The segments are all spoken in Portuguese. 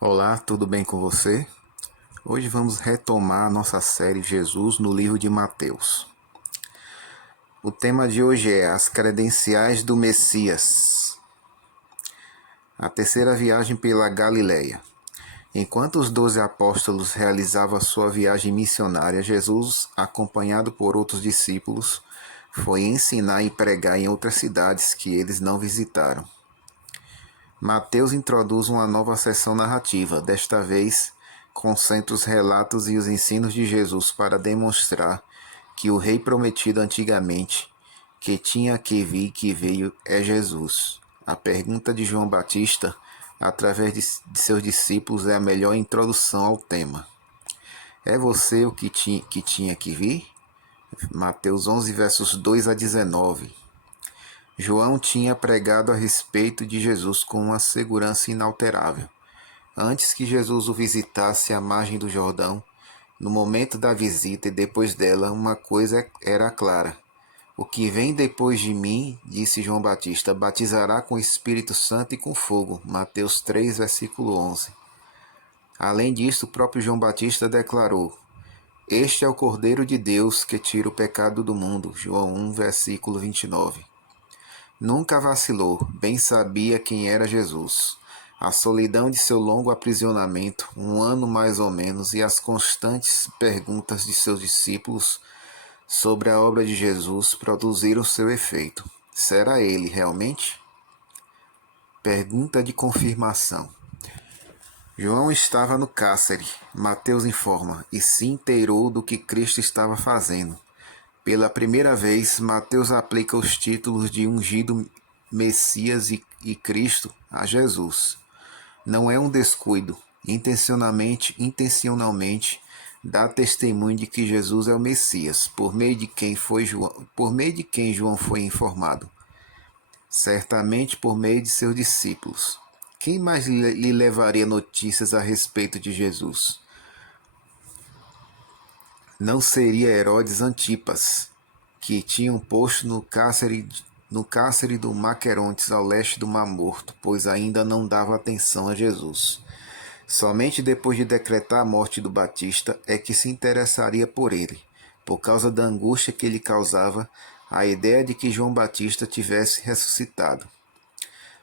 Olá, tudo bem com você? Hoje vamos retomar nossa série Jesus no livro de Mateus. O tema de hoje é as credenciais do Messias. A terceira viagem pela Galileia. Enquanto os 12 apóstolos realizavam sua viagem missionária, Jesus, acompanhado por outros discípulos, foi ensinar e pregar em outras cidades que eles não visitaram. Mateus introduz uma nova seção narrativa, desta vez concentra os relatos e os ensinos de Jesus para demonstrar que o rei prometido antigamente, que tinha que vir e que veio, é Jesus. A pergunta de João Batista, através de seus discípulos, é a melhor introdução ao tema. É você o que tinha que vir? Mateus 11, versos 2 a 19. João tinha pregado a respeito de Jesus com uma segurança inalterável. Antes que Jesus o visitasse à margem do Jordão, no momento da visita e depois dela, uma coisa era clara. O que vem depois de mim, disse João Batista, batizará com o Espírito Santo e com fogo. Mateus 3, versículo 11. Além disso, o próprio João Batista declarou: Este é o Cordeiro de Deus que tira o pecado do mundo. João 1, versículo 29. Nunca vacilou, bem sabia quem era Jesus. A solidão de seu longo aprisionamento, um ano mais ou menos, e as constantes perguntas de seus discípulos sobre a obra de Jesus produziram seu efeito. Será ele realmente? Pergunta de confirmação. João estava no cárcere, Mateus informa, e se inteirou do que Cristo estava fazendo. Pela primeira vez, Mateus aplica os títulos de ungido Messias e Cristo a Jesus. Não é um descuido, intencionalmente dá testemunho de que Jesus é o Messias, por meio de quem João foi informado, certamente por meio de seus discípulos. Quem mais lhe levaria notícias a respeito de Jesus? Não seria Herodes Antipas, que tinham posto no cárcere do Maquerontes ao leste do Mar Morto, pois ainda não dava atenção a Jesus. Somente depois de decretar a morte do Batista é que se interessaria por ele, por causa da angústia que lhe causava a ideia de que João Batista tivesse ressuscitado.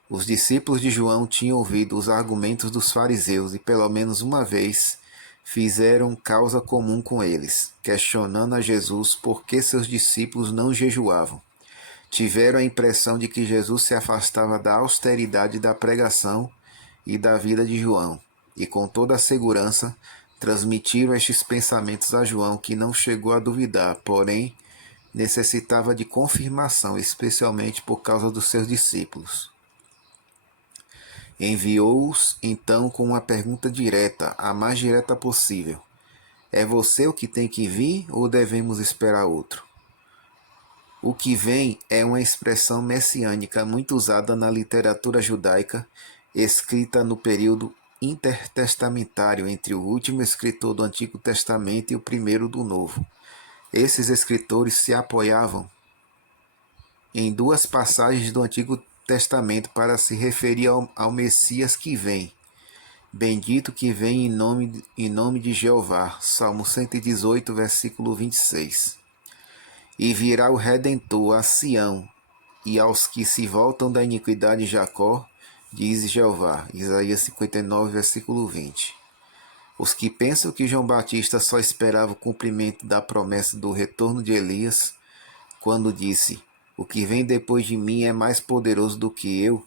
Os discípulos de João tinham ouvido os argumentos dos fariseus e pelo menos uma vez fizeram causa comum com eles, questionando a Jesus por que seus discípulos não jejuavam. Tiveram a impressão de que Jesus se afastava da austeridade da pregação e da vida de João, e com toda a segurança transmitiram estes pensamentos a João, que não chegou a duvidar, porém necessitava de confirmação, especialmente por causa dos seus discípulos. Enviou-os então com uma pergunta direta, a mais direta possível: É você o que tem que vir ou devemos esperar outro? O que vem é uma expressão messiânica muito usada na literatura judaica, escrita no período intertestamentário entre o último escritor do Antigo Testamento e o primeiro do Novo. Esses escritores se apoiavam em duas passagens do Antigo Testamento para se referir ao Messias que vem. Bendito que vem em nome de Jeová. Salmo 118, versículo 26. E virá o Redentor a Sião, e aos que se voltam da iniquidade de Jacó, diz Jeová. Isaías 59, versículo 20. Os que pensam que João Batista só esperava o cumprimento da promessa do retorno de Elias, quando disse: O que vem depois de mim é mais poderoso do que eu,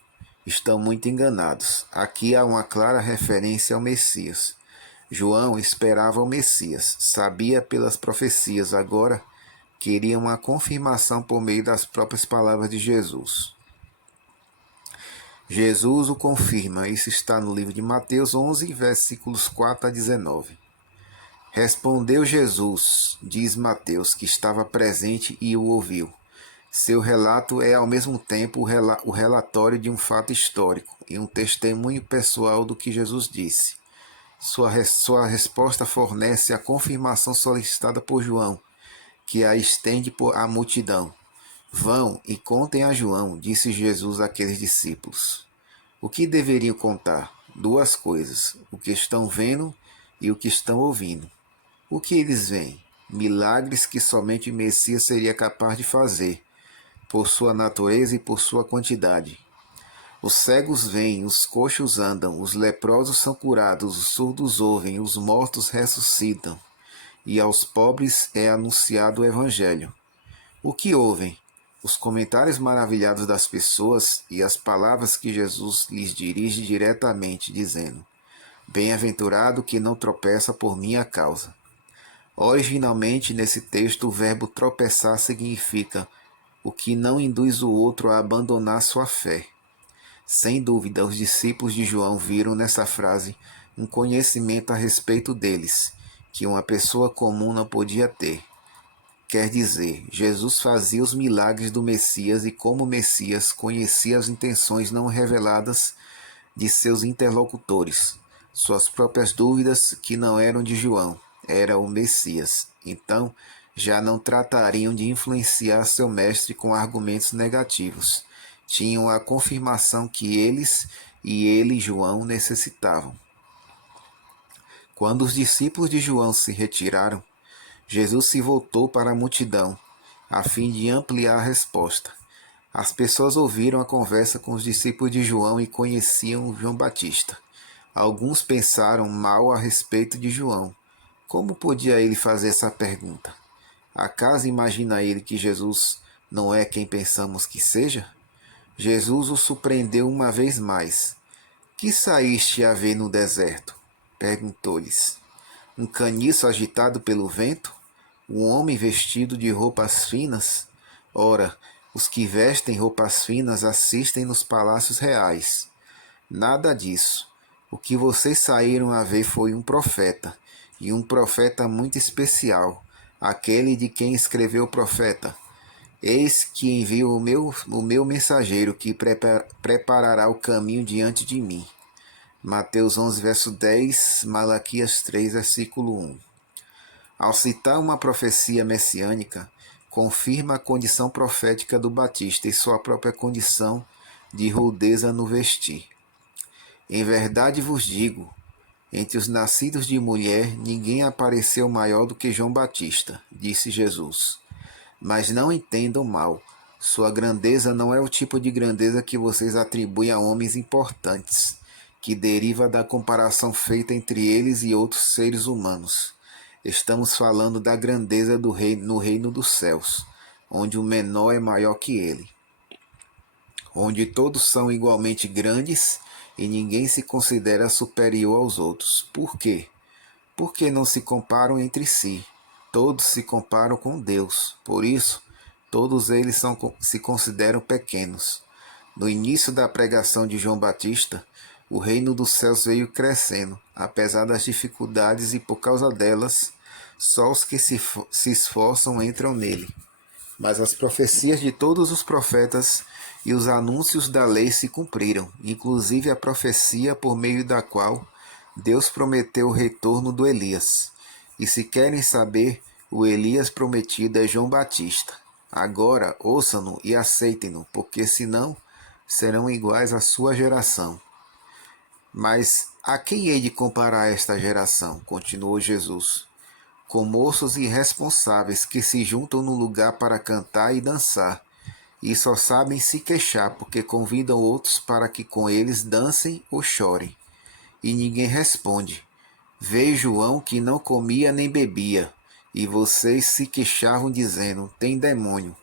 estão muito enganados. Aqui há uma clara referência ao Messias. João esperava o Messias, sabia pelas profecias, agora queria uma confirmação por meio das próprias palavras de Jesus. Jesus o confirma, isso está no livro de Mateus 11, versículos 4 a 19. Respondeu Jesus, diz Mateus, que estava presente e o ouviu. Seu relato é ao mesmo tempo o relatório de um fato histórico e um testemunho pessoal do que Jesus disse. Sua resposta fornece a confirmação solicitada por João, que a estende à multidão. Vão e contem a João, disse Jesus àqueles discípulos. O que deveriam contar? duas coisas: o que estão vendo e o que estão ouvindo. O que eles veem? Milagres que somente o Messias seria capaz de fazer, por sua natureza e por sua quantidade. Os cegos veem, os coxos andam, os leprosos são curados, os surdos ouvem, os mortos ressuscitam, e aos pobres é anunciado o Evangelho. O que ouvem? Os comentários maravilhados das pessoas e as palavras que Jesus lhes dirige diretamente, dizendo: Bem-aventurado que não tropeça por minha causa. Originalmente, nesse texto, o verbo tropeçar significa o que não induz o outro a abandonar sua fé. Sem dúvida, os discípulos de João viram nessa frase um conhecimento a respeito deles, que uma pessoa comum não podia ter. Quer dizer, Jesus fazia os milagres do Messias e, como Messias, conhecia as intenções não reveladas de seus interlocutores. Suas próprias dúvidas, que não eram de João, era o Messias. Então, já não tratariam de influenciar seu mestre com argumentos negativos. Tinham a confirmação que eles e ele, João, necessitavam. Quando os discípulos de João se retiraram, Jesus se voltou para a multidão, a fim de ampliar a resposta. As pessoas ouviram a conversa com os discípulos de João e conheciam João Batista. Alguns pensaram mal a respeito de João. Como podia ele fazer essa pergunta? Acaso imagina ele que Jesus não é quem pensamos que seja? Jesus o surpreendeu uma vez mais. Que saíste a ver no deserto? Perguntou-lhes. Um caniço agitado pelo vento? Um homem vestido de roupas finas? Ora, os que vestem roupas finas assistem nos palácios reais. Nada disso. O que vocês saíram a ver foi um profeta, e um profeta muito especial, aquele de quem escreveu o profeta. Eis que envio o meu mensageiro que preparará o caminho diante de mim. Mateus 11, verso 10, Malaquias 3, versículo 1. Ao citar uma profecia messiânica, confirma a condição profética do Batista e sua própria condição de rudeza no vestir. Em verdade vos digo, entre os nascidos de mulher, ninguém apareceu maior do que João Batista, disse Jesus. Mas não entendam mal. Sua grandeza não é o tipo de grandeza que vocês atribuem a homens importantes, que deriva da comparação feita entre eles e outros seres humanos. Estamos falando da grandeza do rei no reino dos céus, onde o menor é maior que ele, onde todos são igualmente grandes e ninguém se considera superior aos outros. Por quê? Porque não se comparam entre si. Todos se comparam com Deus. Por isso, todos eles se consideram pequenos. No início da pregação de João Batista, o reino dos céus veio crescendo, apesar das dificuldades, e por causa delas, só os que se esforçam entram nele. Mas as profecias de todos os profetas e os anúncios da lei se cumpriram, inclusive a profecia por meio da qual Deus prometeu o retorno do Elias. E se querem saber, o Elias prometido é João Batista. Agora ouçam-no e aceitem-no, porque senão serão iguais à sua geração. Mas a quem hei de comparar esta geração? Continuou Jesus. Com moços irresponsáveis que se juntam no lugar para cantar e dançar, e só sabem se queixar porque convidam outros para que com eles dancem ou chorem. E ninguém responde. Veio João que não comia nem bebia, e vocês se queixavam dizendo, tem demônio.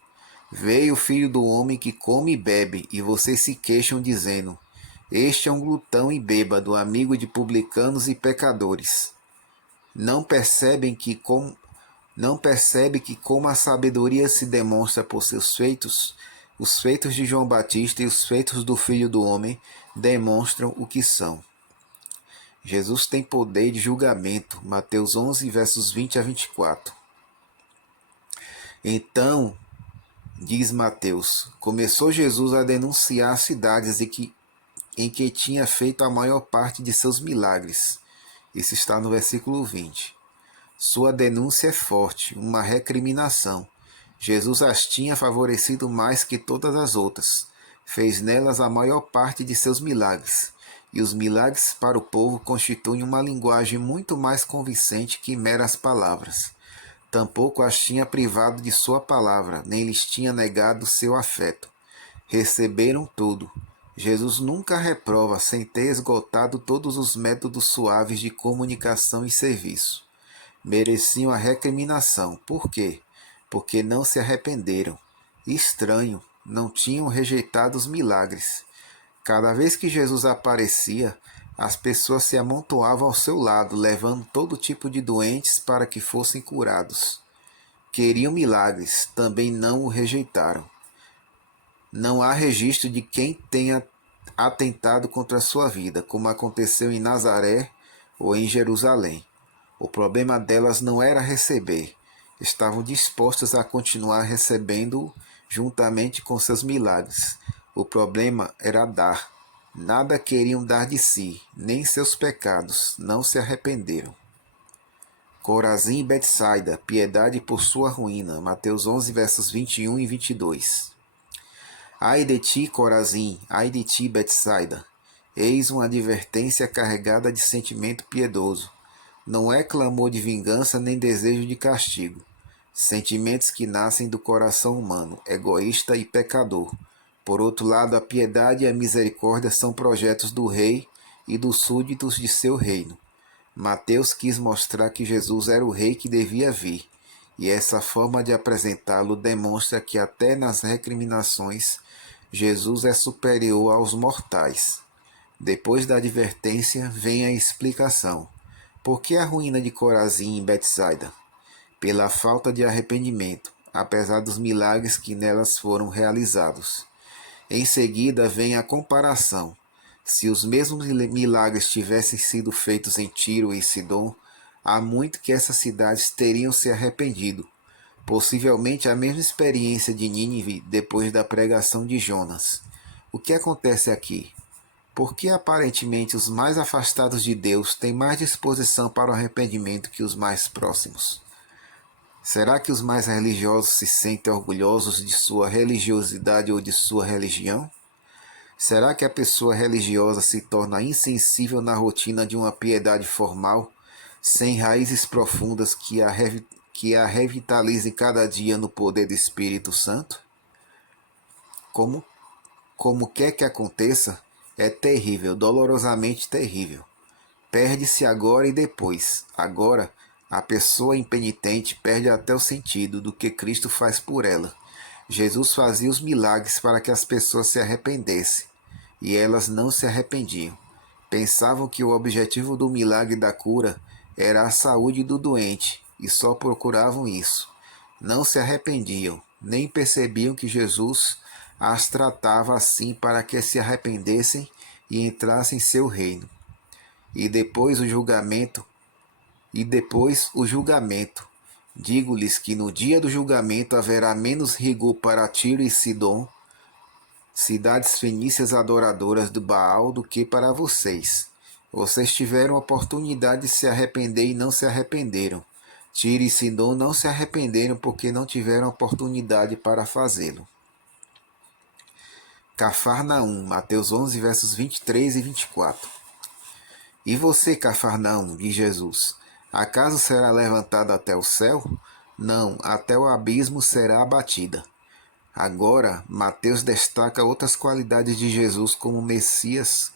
Veio o Filho do Homem que come e bebe, e vocês se queixam dizendo, este é um glutão e bêbado, amigo de publicanos e pecadores. Não percebe que como a sabedoria se demonstra por seus feitos, os feitos de João Batista e os feitos do Filho do Homem demonstram o que são. Jesus tem poder de julgamento. Mateus 11, versos 20 a 24. Então, diz Mateus, começou Jesus a denunciar as cidades em que tinha feito a maior parte de seus milagres. Isso está no versículo 20. Sua denúncia é forte, uma recriminação. Jesus as tinha favorecido mais que todas as outras. Fez nelas a maior parte de seus milagres. e os milagres para o povo constituem uma linguagem muito mais convincente que meras palavras. Tampouco as tinha privado de sua palavra, nem lhes tinha negado seu afeto. Receberam tudo. Jesus nunca reprova sem ter esgotado todos os métodos suaves de comunicação e serviço. Mereciam a recriminação. Por quê? Porque não se arrependeram. Estranho, não tinham rejeitado os milagres. Cada vez que Jesus aparecia, as pessoas se amontoavam ao seu lado, levando todo tipo de doentes para que fossem curados. Queriam milagres, também não o rejeitaram. Não há registro de quem tenha atentado contra a sua vida, como aconteceu em Nazaré ou em Jerusalém. O problema delas não era receber, estavam dispostas a continuar recebendo juntamente com seus milagres. O problema era dar. Nada queriam dar de si, nem seus pecados, não se arrependeram. Corazim e Betsaida, piedade por sua ruína. Mateus 11, versos 21 e 22. Ai de ti, Corazim, ai de ti, Betsaida. Eis uma advertência carregada de sentimento piedoso. Não é clamor de vingança nem desejo de castigo. Sentimentos que nascem do coração humano, egoísta e pecador. Por outro lado, a piedade e a misericórdia são projetos do rei e dos súditos de seu reino. Mateus quis mostrar que Jesus era o rei que devia vir, e essa forma de apresentá-lo demonstra que até nas recriminações, Jesus é superior aos mortais. Depois da advertência, vem a explicação. Por que a ruína de Corazim e Betsaida? Pela falta de arrependimento, apesar dos milagres que nelas foram realizados. Em seguida vem a comparação. Se os mesmos milagres tivessem sido feitos em Tiro e Sidom, há muito que essas cidades teriam se arrependido. Possivelmente a mesma experiência de Nínive depois da pregação de Jonas. O que acontece aqui? Por que aparentemente os mais afastados de Deus têm mais disposição para o arrependimento que os mais próximos? Será que os mais religiosos se sentem orgulhosos de sua religiosidade ou de sua religião? Será que a pessoa religiosa se torna insensível na rotina de uma piedade formal, sem raízes profundas que a revitalizem cada dia no poder do Espírito Santo? Como quer que aconteça, é terrível, dolorosamente terrível. Perde-se agora e depois. Agora, a pessoa impenitente perde até o sentido do que Cristo faz por ela. Jesus fazia os milagres para que as pessoas se arrependessem, e elas não se arrependiam. Pensavam que o objetivo do milagre da cura era a saúde do doente, e só procuravam isso. Não se arrependiam, nem percebiam que Jesus as tratava assim para que se arrependessem e entrassem em seu reino. E depois o julgamento. Digo-lhes que no dia do julgamento haverá menos rigor para Tiro e Sidom, cidades fenícias adoradoras do Baal, do que para vocês. Vocês tiveram a oportunidade de se arrepender e não se arrependeram. Tiro e Sidom não se arrependeram porque não tiveram oportunidade para fazê-lo. Cafarnaum, Mateus 11, versos 23 e 24. E você, Cafarnaum, diz Jesus, acaso será levantado até o céu? Não, até o abismo será abatida. Agora, Mateus destaca outras qualidades de Jesus como Messias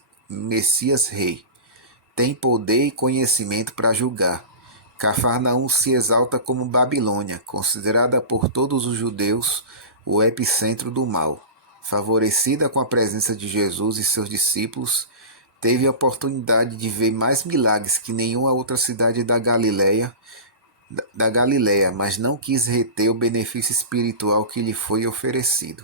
Rei. Tem poder e conhecimento para julgar. Cafarnaum se exalta como Babilônia, considerada por todos os judeus o epicentro do mal. Favorecida com a presença de Jesus e seus discípulos, teve a oportunidade de ver mais milagres que nenhuma outra cidade da Galileia, mas não quis reter o benefício espiritual que lhe foi oferecido.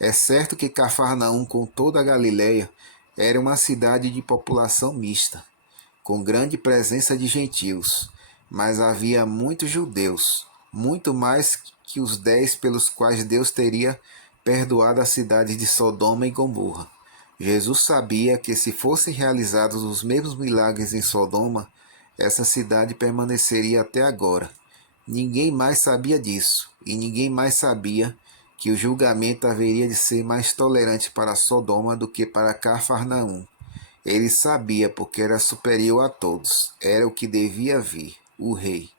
É certo que Cafarnaum, com toda a Galileia, era uma cidade de população mista, com grande presença de gentios, mas havia muitos judeus, muito mais que os 10 pelos quais Deus teria perdoado as cidades de Sodoma e Gomorra. Jesus sabia que se fossem realizados os mesmos milagres em Sodoma, essa cidade permaneceria até agora. Ninguém mais sabia disso, e ninguém mais sabia que o julgamento haveria de ser mais tolerante para Sodoma do que para Cafarnaum. Ele sabia porque era superior a todos. Era o que devia vir, o rei.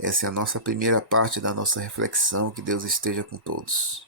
Essa é a nossa primeira parte da nossa reflexão. Que Deus esteja com todos.